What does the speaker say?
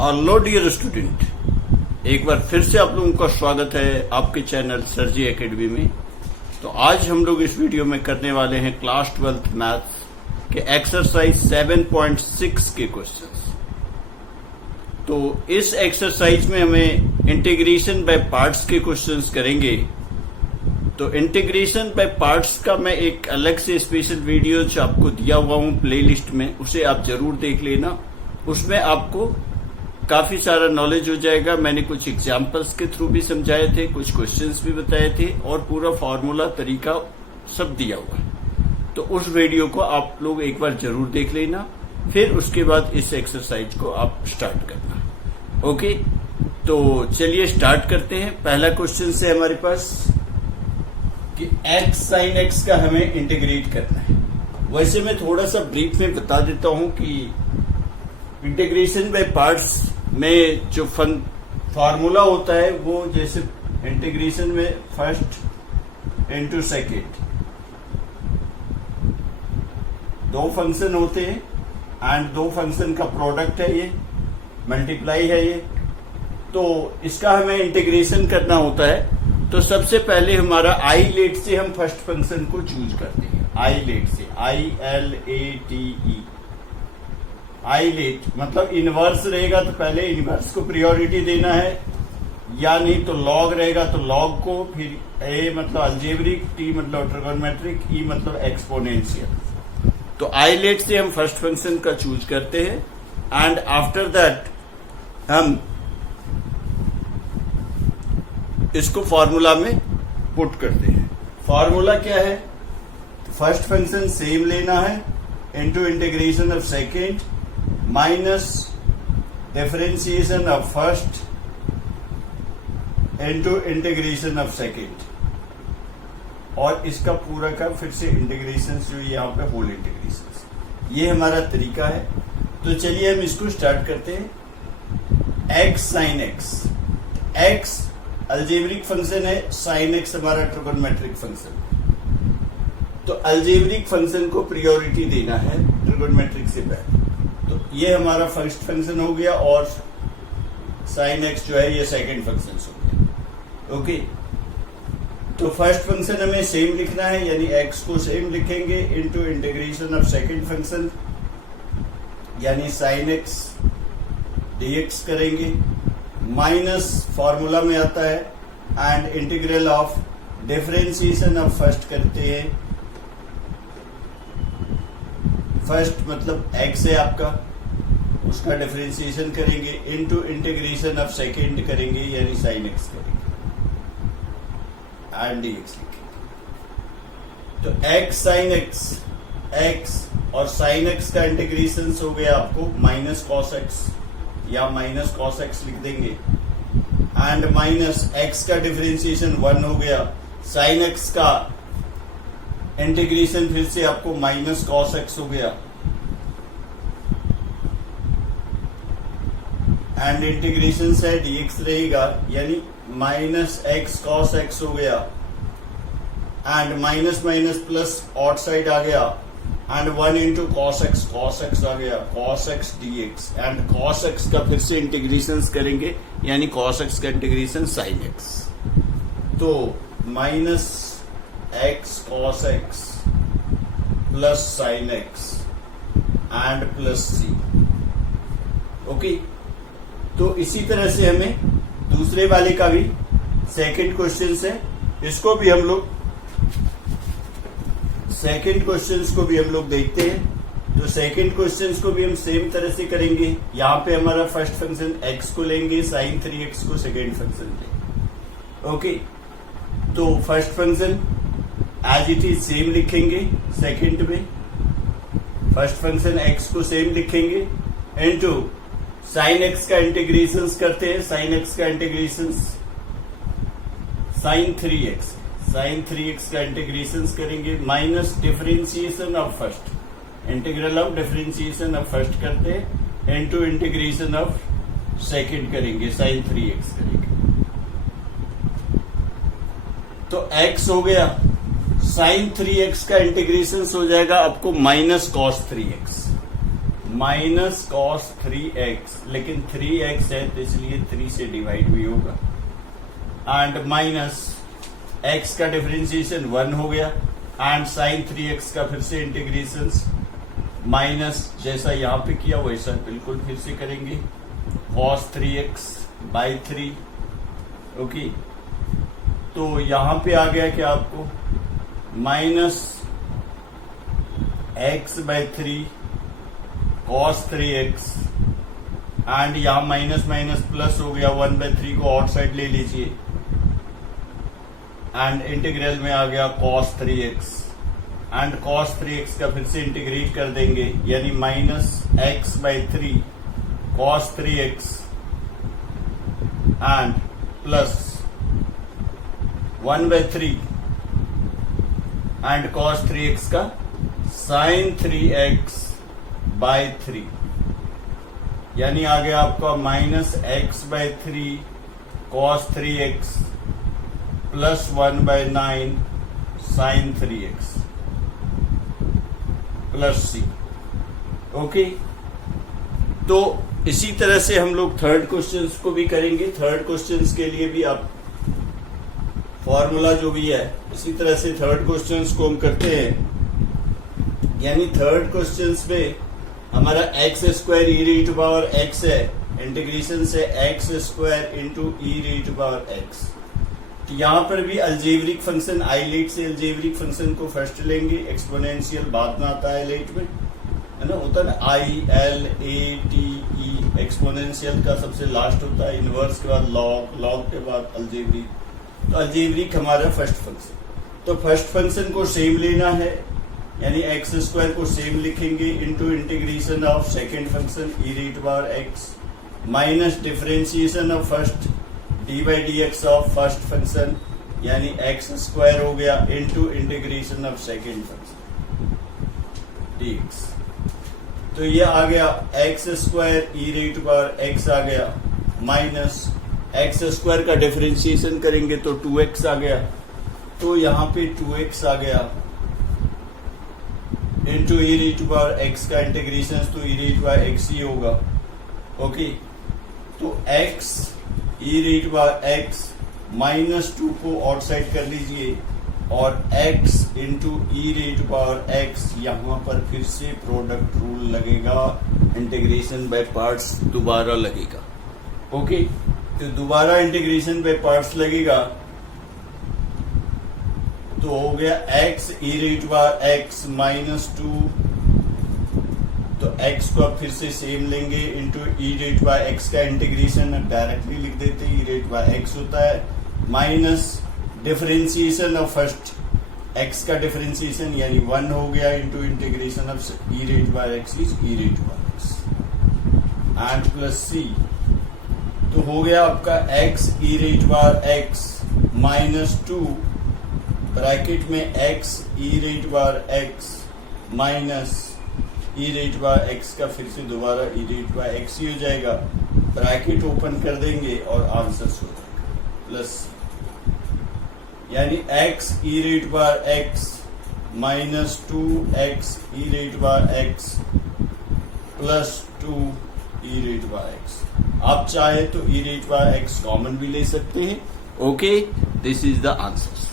Hello dear student, एक बार फिर से आप लोगों का स्वागत है आपके चैनल सर जी एकेडमी में। तो आज हम लोग इस वीडियो में करने वाले हैं क्लास 12th मैथ्स के एक्सरसाइज 7.6 के क्वेश्चंस। तो इस एक्सरसाइज में हमें इंटीग्रेशन बाय पार्ट्स के क्वेश्चंस करेंगे। तो इंटीग्रेशन बाय पार्ट्स का मैं एक अलग से स्पेशल वीडियो जो आपको दिया हुआ हूँ प्लेलिस्ट में, उसे आप जरूर देख लेना। उसमें आपको काफी सारा नॉलेज हो जाएगा। मैंने कुछ एग्जाम्पल्स के थ्रू भी समझाए थे, कुछ क्वेश्चंस भी बताए थे और पूरा फॉर्मूला तरीका सब दिया हुआ है। तो उस वीडियो को आप लोग एक बार जरूर देख लेना, फिर उसके बाद इस एक्सरसाइज को आप स्टार्ट करना। ओके, तो चलिए स्टार्ट करते हैं। पहला क्वेश्चन है हमारे पास कि x sin x का हमें इंटीग्रेट करना है। वैसे मैं थोड़ा सा ब्रीफ में बता देता हूं कि इंटीग्रेशन बाय पार्ट्स में जो फॉर्मूला होता है वो जैसे इंटीग्रेशन में फर्स्ट इनटू सेकेंड, दो फंक्शन होते हैं एंड दो फंक्शन का प्रोडक्ट है, ये मल्टीप्लाई है ये। तो इसका हमें इंटीग्रेशन करना होता है। तो सबसे पहले हमारा आई लेट से हम फर्स्ट फंक्शन को चूज करते हैं। आई लेट से, ILATE, आई लेट मतलब इनवर्स रहेगा तो पहले इनवर्स को प्रायोरिटी देना है, या नहीं तो लॉग रहेगा तो लॉग को, फिर ए मतलब अलजेब्रिक, टी मतलब ट्रिगोनोमेट्रिक, ई मतलब एक्सपोनेंशियल। तो आई लेट से हम फर्स्ट फंक्शन का चूज करते हैं एंड आफ्टर दैट हम इसको फॉर्मूला में पुट करते हैं। फॉर्मूला क्या है? फर्स्ट फंक्शन सेम लेना है into integration of second minus differentiation of first into integration of second, और इसका पूरा का फिर से इंटीग्रेशन जो यहाँ पे होल इंटीग्रेशन। ये हमारा तरीका है। तो चलिए हम इसको स्टार्ट करते हैं। x sin x, x algebraic function है, sin x हमारा ट्रिगोनोमेट्रिक फंक्शन। तो अलजेब्रिक फंक्शन को प्रायोरिटी देना है ट्रिगोनोमेट्रिक से पहले। तो ये हमारा फर्स्ट फंक्शन हो गया और sin x जो है ये सेकंड फंक्शन हो गया। ओके, तो फर्स्ट फंक्शन हमें सेम लिखना है, यानी x को सेम लिखेंगे into integration of second function, यानी sin x dx करेंगे, माइनस फॉर्मूला में आता है and integral of differentiation of first करते हैं। फर्स्ट मतलब x है आपका, उसका डिफरेंशिएशन करेंगे इनटू इंटीग्रेशन ऑफ सेकेंड करेंगे, यानी sin x करेंगे एंड dx लिखेंगे। तो x sin x, x और sin x का इंटीग्रेशन हो गया आपको माइनस cos x, या माइनस cos x लिख देंगे एंड माइनस x का डिफरेंशिएशन 1 हो गया, sin x का इंटीग्रेशन फिर से आपको माइनस cos x हो गया एंड इंटीग्रेशन से dx रहेगा, यानी माइनस x cos x हो गया and minus minus plus outside आ गया एंड 1 इंटू cos x आ गया, cos x dx and cos x का फिर से इंटीग्रेशन करेंगे, यानी cos x का इंटीग्रेशन sin x। तो minus x cos x plus sin x and plus c। Okay, तो इसी तरह से हमें दूसरे वाले का भी सेकंड क्वेश्चन है, इसको भी हम लोग सेकंड क्वेश्चंस को भी हम लोग देखते हैं। तो सेकंड क्वेश्चंस को भी हम सेम तरह से करेंगे। यहाँ पे हमारा फर्स्ट फंक्शन x को लेंगे, sin 3x को सेकंड फंक्शन लेंगे। ओके, तो first function as it is same लिखेंगे, सेकंड में फर्स्ट फंक्शन x को सेम लिखेंगे इनटू sin x का इंटीग्रेशन करते हैं, sin x का इंटीग्रेशन sin 3x का इंटीग्रेशन करेंगे minus differentiation of first, integral of differentiation of first करते हैं इनटू इंटीग्रेशन ऑफ सेकंड करेंगे, sin 3x करेंगे। तो x हो गया, sin 3x का इंटीग्रेशन हो जाएगा आपको minus cos 3x, minus cos 3x, लेकिन 3x है तो इसलिए 3 से डिवाइड भी होगा, एंड माइनस x का डिफरेंशिएशन 1 हो गया, एंड साइन 3x का फिर से इंटीग्रेशन माइनस जैसा यहाँ पे किया वैसा बिल्कुल फिर से करेंगे, कॉस 3x बाई 3। ओके, तो यहां पे आ गया क्या आपको minus x by 3 cos 3x, and यहां माइनस माइनस प्लस हो गया, 1 बाई 3 को आउटसाइड ले लीजिए, एंड इंटीग्रल में आ गया cos 3x, and cos 3x का फिर से इंटीग्रेट कर देंगे, यानी minus x by 3 cos 3x and plus 1 by 3 and cos 3x का साइन 3x बाई 3, यानी आ गया आपका minus x by 3 cos 3x plus 1 by 9 sine 3x plus c। Okay, तो इसी तरह से हम लोग थर्ड क्वेश्चंस को भी करेंगे। थर्ड क्वेश्चंस के लिए भी आप फॉर्मूला जो भी है इसी तरह से थर्ड क्वेश्चंस को हम करते हैं, यानी थर्ड क्वेश्चंस में हमारा x square E raise to power x है, इंटीग्रेशन से x square into E raise to power x. तो यहां पर भी अल्जेब्रिक फंक्शन आइलेट से अल्जेब्रिक फंक्शन को फर्स्ट लेंगे, एक्सपोनेंशियल बाद में आता है आइलेट में, है ना, होता है ना ILATE, एक्सपोनेंशियल का सबसे लास्ट होता है, इनवर्स के बाद लॉग, लॉग के बाद अल्जेब्रिक। तो अल्जेब्रिक हमारा फर्स्ट फंक्शन, तो फर्स्ट फंक्शन को सेम लेना है, यानी एक्स स्क्वायर को सेम लिखेंगे into integration of second function e raise to power x minus differentiation of first d by d x of first function, यानी एक्स स्क्वायर हो गया into integration of second function d x. तो ये आ गया x square E raise to power x आ गया, minus x square का differentiation करेंगे तो 2x आ गया, तो यहाँ पे 2x आ गया into E raise to power x का इंटीग्रेशन तो ई री टू पावर एक्स ही होगा। ओके, तो x e raise to power x minus 2 को आउटसाइड कर लीजिए, और x into E raise to power x, यहाँ पर फिर से प्रोडक्ट रूल लगेगा, इंटीग्रेशन बाय पार्ट्स दोबारा लगेगा। ओके, तो दोबारा इंटीग्रेशन बाय पार्ट्स लगेगा, तो हो गया x e raise to power x minus 2, तो x को अब फिर से सेम लेंगे into E raise to power x का इंटीग्रेशन डायरेक्टली लिख देते हैं, ई री टू पावर एक्स होता है, minus differentiation of first x का डिफरेंशिएशन यानी 1 हो गया into integration of e raise to power x is e raise to power x and plus c। तो हो गया आपका x e raise to power x minus 2 bracket में x e raise to power x minus e raise to power x का फिर से दोबारा ई raise to power x ही हो जाएगा, ब्रैकेट ओपन कर देंगे और आंसर हो जाएगा प्लस, यानी x e raise to power x minus 2x e raise to power x plus 2 e raise to power x. आप चाहे तो ई raise to power x common भी ले सकते हैं। Okay, this is the answer.